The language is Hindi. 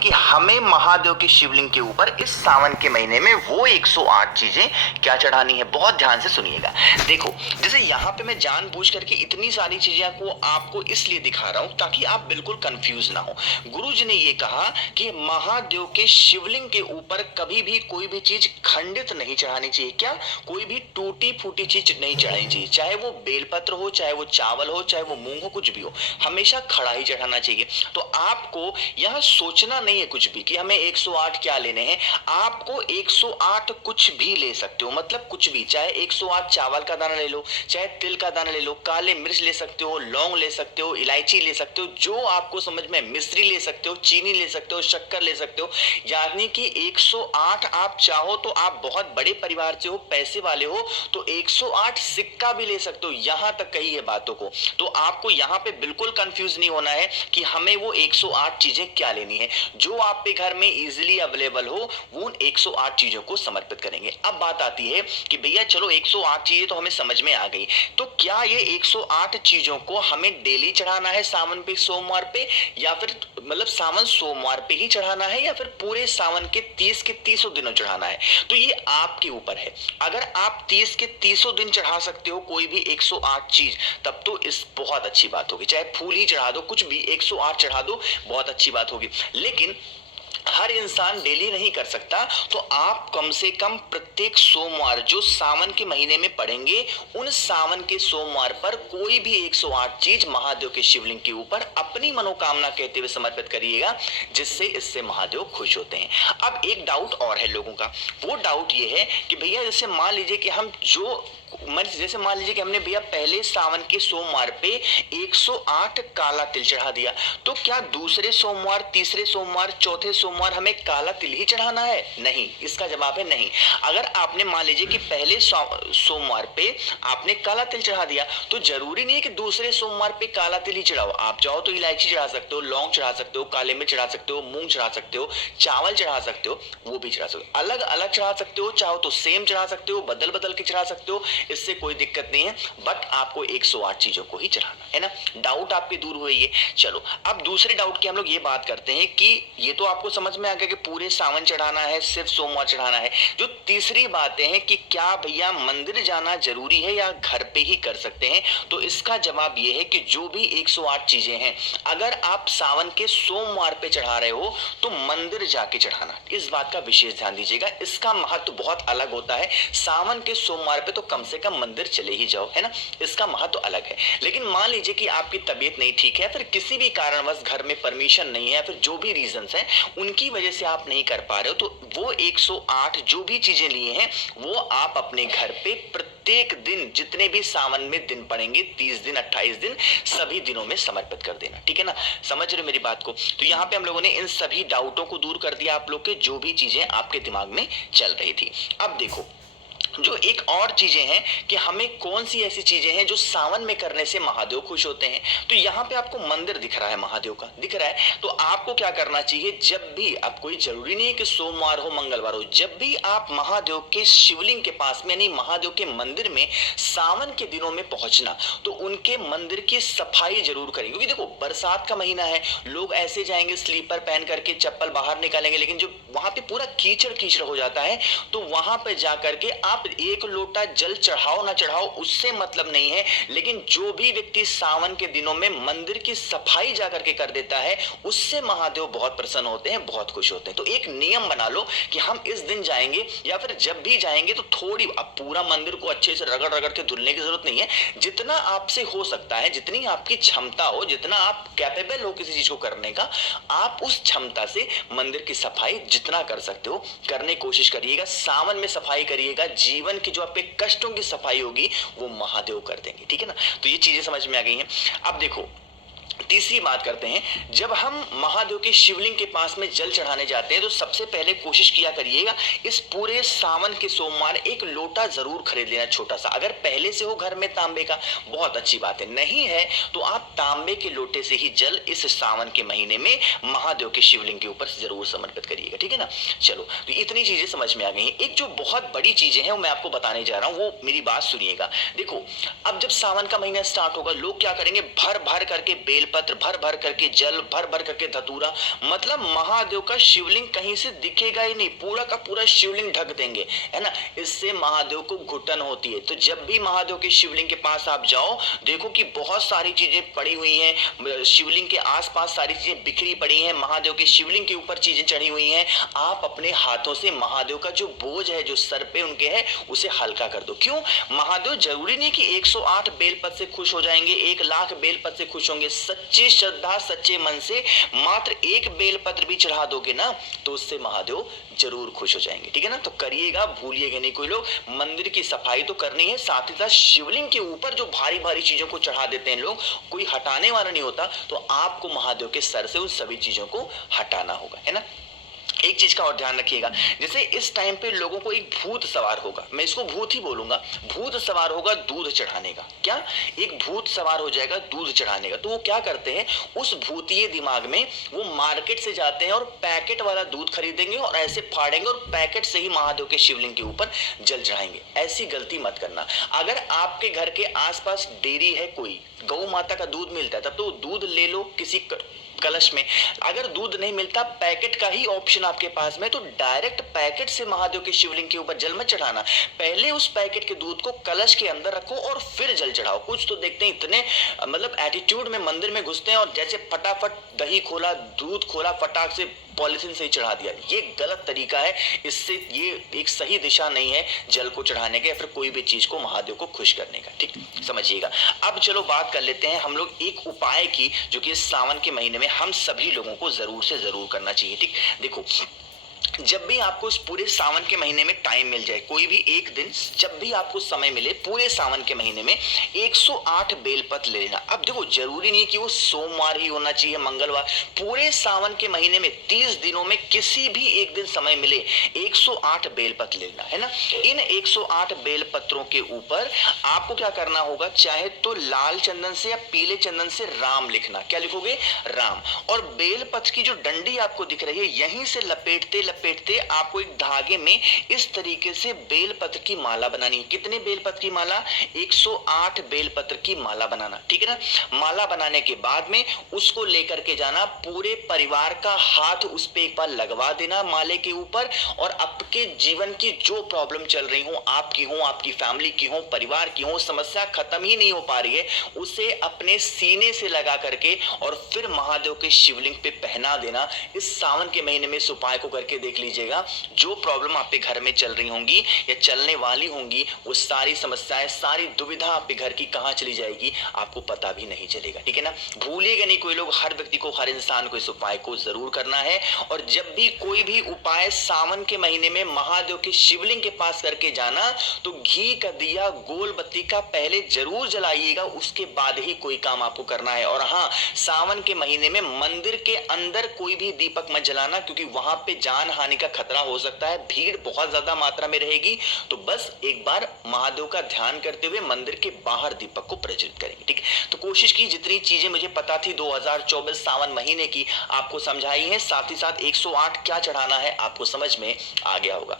कि हमें महादेव के शिवलिंग के ऊपर इस सावन के महीने में वो 108 चीजें क्या चढ़ानी है। बहुत ध्यान से सुनिएगा। देखो, जैसे यहाँ पे मैं जानबूझ करके इतनी सारी चीजें को आपको इसलिए दिखा रहा हूं ताकि आप बिल्कुल कंफ्यूज ना हो। गुरुजी ने ये कहा कि महादेव के शिवलिंग के ऊपर कभी भी कोई भी चीज खंडित नहीं चढ़ानी चाहिए। क्या? कोई भी टूटी फूटी चीज नहीं चढ़ानी चाहिए, चाहे वो बेलपत्र हो, चाहे वो चावल हो, चाहे वो मूंग हो, कुछ भी हो, हमेशा खड़ा ही चढ़ाना चाहिए। तो आपको यह सोचना नहीं है कुछ भी कि हमें 108 क्या लेने हैं। आपको 108 कुछ भी ले सकते हो, मतलब कुछ भी, चाहे 108 चावल का दाना ले लो, चाहे तिल का दाना ले लो, काले मिर्च ले सकते हो, लौंग ले सकते हो, इलायची ले सकते हो, जो आपको समझ में, मिश्री ले सकते हो, चीनी ले सकते हो, शक्कर ले सकते हो। यानी कि 108 आप चाहो तो, आप बहुत बड़े परिवार से हो, पैसे वाले हो तो 108 सिक्का भी ले सकते हो। यहां तक कही है बातों को। तो आपको यहां पे बिल्कुल कंफ्यूज नहीं होना है कि हमें वो 108 चीजें क्या लेनी है। जो आप पे घर में इजीली अवेलेबल हो वो 108 चीजों को समर्पित करेंगे। अब बात आती है कि भैया चलो 108 चीजें तो हमें समझ में आ गई, तो क्या ये 108 चीजों को हमें डेली चढ़ाना है सावन पे, सोमवार पे, या फिर मतलब सावन सोमवार पे ही चढ़ाना है, या फिर पूरे सावन के 30 के 30 दिनों चढ़ाना है? तो ये आपके ऊपर है। अगर आप 30 के 30 दिन चढ़ा सकते हो कोई भी 108 चीज, तब तो इस बहुत अच्छी बात होगी। चाहे फूल ही चढ़ा दो, कुछ भी 108 चढ़ा दो, बहुत अच्छी बात होगी। लेकिन हर इंसान डेली नहीं कर सकता, तो आप कम से कम प्रत्येक सोमवार जो सावन के महीने में पड़ेंगे, उन सावन के सोमवार पर कोई भी 108 चीज महादेव के शिवलिंग के ऊपर अपनी मनोकामना कहते हुए समर्पित करिएगा, जिससे इससे महादेव खुश होते हैं। अब एक डाउट और है लोगों का, वो डाउट ये है कि भैया जैसे मान लीजिए कि हम जैसे मान लीजिए कि हमने भैया पहले सावन के सोमवार पे 108 काला तिल चढ़ा दिया, तो क्या दूसरे सोमवार, तीसरे सोमवार, चौथे सोमवार हमें काला तिल ही चढ़ाना है? नहीं, इसका जवाब है नहीं। अगर आपने मान लीजिए कि पहले सोमवार पे आपने काला तिल चढ़ा दिया, तो जरूरी नहीं है कि दूसरे सोमवार पे काला तिल ही चढ़ाओ। आप चाहो तो इलायची चढ़ा सकते हो, लौंग चढ़ा सकते हो, काले मिर्च चढ़ा सकते हो, मूंग चढ़ा सकते हो, चावल चढ़ा सकते हो, वो भी चढ़ा सकते हो, अलग अलग चढ़ा सकते हो, चाहो तो सेम चढ़ा सकते हो, बदल बदल के चढ़ा सकते हो, इससे कोई दिक्कत नहीं है। बट आपको 108 चीजों को ही चढ़ाना है ना। डाउट आपके दूर हुए ये। चलो अब दूसरे डाउट की हम लोग ये बात करते हैं कि ये तो आपको समझ में आ गया कि पूरे सावन चढ़ाना है, सिर्फ सोमवार चढ़ाना है। जो तीसरी बातें हैं कि क्या भैया मंदिर जाना जरूरी है या घर पे ही कर सकते हैं, तो इसका जवाब ये है कि जो भी 108 चीजें हैं, अगर आप सावन के सोमवार पे चढ़ा रहे हो तो मंदिर जाके चढ़ाना। इस बात का विशेष ध्यान दीजिएगा, इसका महत्व बहुत अलग होता है। सावन के सोमवार पे तो कम से कम मंदिर चले ही जाओ, है ना, इसका महत्व अलग है। लेकिन मान लीजिए कि आपकी तबीयत नहीं ठीक है, फिर किसी भी कारणवश घर में परमिशन नहीं है, फिर जो भी रीजंस हैं उनकी वजह से आप नहीं कर पा रहे हो, तो वो 108 जो भी चीजें लिए हैं वो आप अपने घर पे प्रत्येक दिन, जितने भी सावन में दिन पड़ेंगे, 30 दिन, 28 दिन, सभी दिनों में समर्पित कर देना। ठीक है ना, समझ रहे हो मेरी बात को? तो यहाँ पे हम लोगों ने इन सभी डाउटों को दूर कर दिया, आप लोग के जो भी चीजें आपके दिमाग में चल रही थी। अब देखो, जो एक और चीजें हैं कि हमें कौन सी ऐसी चीजें हैं जो सावन में करने से महादेव खुश होते हैं। तो यहाँ पे आपको मंदिर दिख रहा है, महादेव का दिख रहा है, तो आपको क्या करना चाहिए, जब भी आप, कोई जरूरी नहीं है कि सोमवार हो, मंगलवार हो, जब भी आप महादेव के शिवलिंग के पास में, यानी महादेव के मंदिर में सावन के दिनों में पहुंचना, तो उनके मंदिर की सफाई जरूर करें। क्योंकि देखो बरसात का महीना है, लोग ऐसे जाएंगे स्लीपर पहन करके, चप्पल बाहर निकालेंगे, लेकिन जो वहां पे पूरा कीचड़ कीचड़ हो जाता है, तो वहां पे जाकर के आप एक लोटा जल चढ़ाओ ना चढ़ाओ उससे मतलब नहीं है, लेकिन जो भी व्यक्ति सावन के दिनों में मंदिर की सफाई जाकर के कर देता है, उससे महादेव बहुत प्रसन्न होते हैं, बहुत खुश होते हैं। तो एक नियम बना लो कि हम इस दिन जाएंगे, या फिर जब भी जाएंगे तो थोड़ी, अब पूरा मंदिर को अच्छे से रगड़ रगड़ के धुलने की जरूरत नहीं है, जितना आपसे हो सकता है, जितनी आपकी क्षमता हो, जितना आप कैपेबल हो किसी चीज को करने का, आप उस क्षमता से मंदिर की सफाई जितना कर सकते हो करने की कोशिश करिएगा। सावन में सफाई करिएगा, जीवन की जो आपके कष्टों की सफाई होगी वो महादेव कर देंगे। ठीक है ना, तो ये चीजें समझ में आ गई हैं। अब देखो तीसरी बात करते हैं, जब हम महादेव के शिवलिंग के पास में जल चढ़ाने जाते हैं तो सबसे पहले कोशिश किया करिएगा, इस पूरे सावन के सोमवार एक लोटा जरूर खरीद लेना छोटा सा। अगर पहले से हो घर में तांबे का, बहुत अच्छी बात है, नहीं है तो आप तांबे के लोटे से ही जल इस सावन के महीने में महादेव के शिवलिंग के ऊपर जरूर समर्पित करिएगा। ठीक है ना, चलो तो इतनी चीजें समझ में आ गई हैं। एक जो बहुत बड़ी चीजें हैं वो मैं आपको बताने जा रहा हूं, वो मेरी बात सुनिएगा। देखो अब जब सावन का महीना स्टार्ट होगा, लोग क्या करेंगे, भर भर करके बेलपत्र बेलपत्र, भर भर करके जल, भर भर करके धतूरा, मतलब महादेव का शिवलिंग कहीं से दिखेगा ही नहीं, पूरा का पूरा शिवलिंग ढक देंगे, है ना। इससे महादेव को घुटन होती है। तो जब भी महादेव के शिवलिंग के पास आप जाओ, देखो कि बहुत सारी चीजें पड़ी हुई हैं, शिवलिंग के आसपास सारी चीजें बिखरी पड़ी हैं, महादेव के शिवलिंग के ऊपर चीजें चढ़ी हुई हैं। आप अपने हाथों से महादेव का जो बोझ है, जो सर पे उनके है, उसे हल्का कर दो। क्यों? महादेव जरूरी नहीं कि 108 बेलपत्र से खुश हो जाएंगे, 1,00,000 बेलपत्र से खुश होंगे। सच्ची श्रद्धा, सच्चे मन से मात्र एक बेलपत्र भी चढ़ा दोगे ना, तो उससे महादेव जरूर खुश हो जाएंगे। ठीक है ना। तो करिएगा, भूलिएगा नहीं। कोई लोग मंदिर की सफाई तो करनी है, साथ ही साथ शिवलिंग के ऊपर जो भारी भारी चीजों को चढ़ा देते हैं लोग, कोई हटाने वाला नहीं होता। तो आपको महादेव के सर से उन सभी चीजों को हटाना होगा, है ना। एक चीज का और ध्यान रखिएगा, जैसे इस टाइम पे लोगों को एक भूत सवार होगा, मैं इसको भूत ही बोलूंगा, भूत सवार होगा दूध चढ़ाने का। क्या? एक भूत सवार हो जाएगा दूध चढ़ाने का। तो वो क्या करते हैं, उस भूतिए दिमाग में वो मार्केट से जाते हैं और पैकेट वाला दूध खरीदेंगे और ऐसे फाड़ेंगे और पैकेट से ही महादेव के शिवलिंग के ऊपर जल चढ़ाएंगे। ऐसी गलती मत करना। अगर आपके घर के आसपास डेयरी है, कोई गौ माता का दूध मिलता है, तब तो दूध ले लो किसी कलश में। अगर दूध नहीं मिलता, पैकेट का ही ऑप्शन आपके पास में, तो डायरेक्ट पैकेट से महादेव के शिवलिंग के ऊपर जल मत चढ़ाना। पहले उस पैकेट के दूध को कलश के अंदर रखो और फिर जल चढ़ाओ। कुछ तो देखते हैं इतने मतलब एटीट्यूड में मंदिर में घुसते हैं और जैसे फटाफट दही खोला, दूध खोला, फटाक से पॉलिथीन से ही चढ़ा दिया। ये गलत तरीका है। इससे ये एक सही दिशा नहीं है जल को चढ़ाने के या फिर कोई भी चीज को महादेव को खुश करने का। ठीक, समझिएगा। अब चलो बात कर लेते हैं हम लोग एक उपाय की, जो कि सावन के महीने में हम सभी लोगों को जरूर से जरूर करना चाहिए। ठीक, देखो, जब भी आपको इस पूरे सावन के महीने में टाइम मिल जाए, कोई भी एक दिन जब भी आपको समय मिले पूरे सावन के महीने में, 108 बेलपत्र ले लेना। अब देखो, जरूरी नहीं कि वो सोमवार ही होना चाहिए, मंगलवार, पूरे सावन के महीने में 30 दिनों में किसी भी एक दिन समय मिले, 108 बेलपत्र ले लेना, है ना। इन 108 बेलपत्रों के ऊपर आपको क्या करना होगा, चाहे तो लाल चंदन से या पीले चंदन से राम लिखना। क्या लिखोगे? राम। और बेलपत्र की जो डंडी आपको दिख रही है, यहीं से लपेटते लपेटते आपको एक धागे में इस तरीके से बेलपत्र की माला बनानी है। कितने बेलपत्र की माला? 108 बेलपत्र की माला बनाना। ठीक है ना। माला बनाने के बाद में उसको लेकर के जाना, पूरे परिवार का हाथ उस पे एक बार लगवा देना माले के ऊपर, और आपके जीवन की जो प्रॉब्लम चल रही हो, आपकी हो, आपकी फैमिली की हो, परिवार की हो, समस्या खत्म ही नहीं हो पा रही है, उसे अपने सीने से लगा करके और फिर महादेव के शिवलिंग पे पहना देना। इस सावन के महीने में इस उपाय को करके देख लीजिएगा, जो प्रॉब्लम आपके घर में चल रही होंगी या चलने वाली होंगी, वो सारी समस्याएं, सारी दुविधा आपके घर की कहां चली जाएगी, आपको पता भी नहीं चलेगा। ठीक है ना। भूलिएगा नहीं, कोई लोग, हर व्यक्ति को, हर इंसान को इस उपाय को जरूर करना है। और जब भी कोई भी उपाय सावन के महीने में महादेव के शिवलिंग के पास करके जाना, तो घी का दिया, गोल बत्ती का पहले जरूर जलाइएगा, उसके बाद ही कोई काम आपको करना है। और हाँ, सावन के महीने में मंदिर के अंदर कोई भी दीपक मत जलाना, क्योंकि वहां पे जान हानि का खतरा हो सकता है, भीड़ बहुत ज्यादा मात्रा में रहेगी। तो बस एक बार महादेव का ध्यान करते हुए मंदिर के बाहर दीपक को प्रज्वलित करेंगे। ठीक, तो कोशिश की, जितनी चीजें मुझे पता थी 2024 सावन महीने की आपको समझाई है, साथ ही साथ 108 क्या चढ़ाना है आपको समझ में आ गया होगा।